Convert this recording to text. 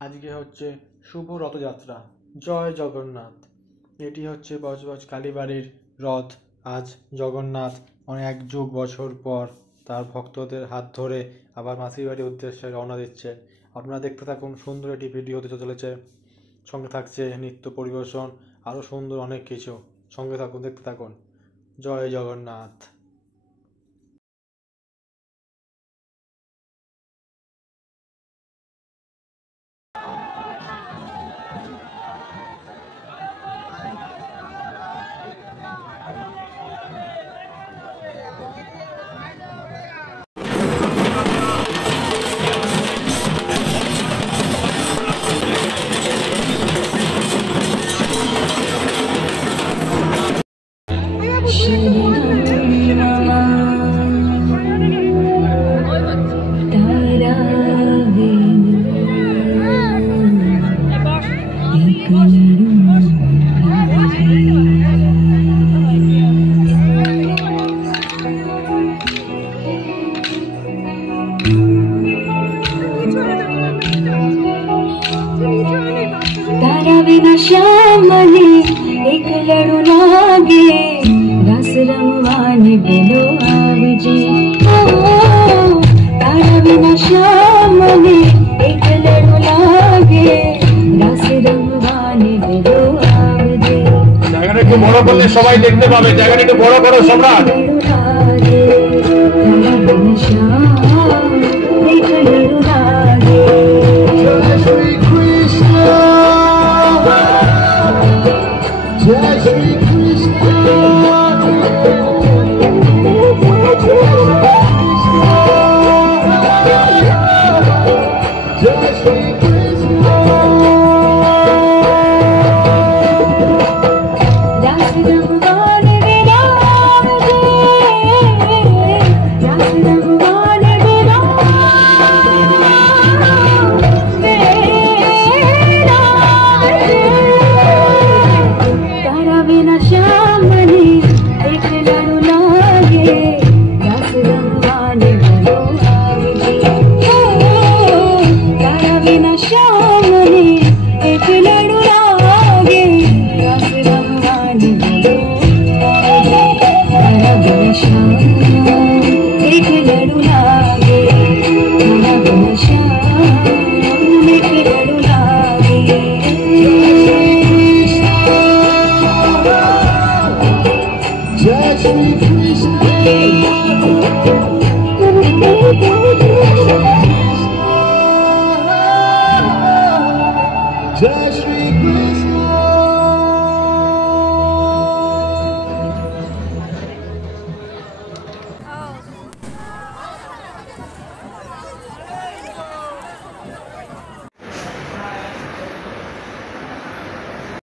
আজকে হচ্ছে শুভ রথযাত্রা। জয় জগন্নাথ। এটি হচ্ছে বজবজ কালীবাড়ির রথ। আজ জগন্নাথ অনেক যুগ বছর পর তার ভক্তদের হাত ধরে আবার মাসির বাড়ির উদ্দেশ্যে রওনা দিচ্ছে। আপনারা দেখতে থাকুন, সুন্দর একটি ভিডিও হতে চলেছে। সঙ্গে থাকছে নৃত্য পরিবেশন, আরও সুন্দর অনেক কিছু। সঙ্গে থাকুন, দেখতে থাকুন। জয় জগন্নাথ। तारा बिना श्यामने एक लड़ू लागे, रस रंगवाने बिलो आवजे। तारा बिना श्यामने एक लड़ू लागे, रस रंगवाने बिलो आवजे। জায়গাটা একটু বড় করলে সবাই দেখতে পাবে। জায়গাটা একটু বড় করো সম্রাট। तारा बिना श्याम एक लड़ू लागे। Jai Shri Krishna, Jai Shri Krishna. रस रंगवाने बिलो आवजे, रस रंगवाने बिलो तारा बिना श्यामने एक लड़ू लागे, रस रंगवाने बिलो आवजे। तारा बिना श्यामने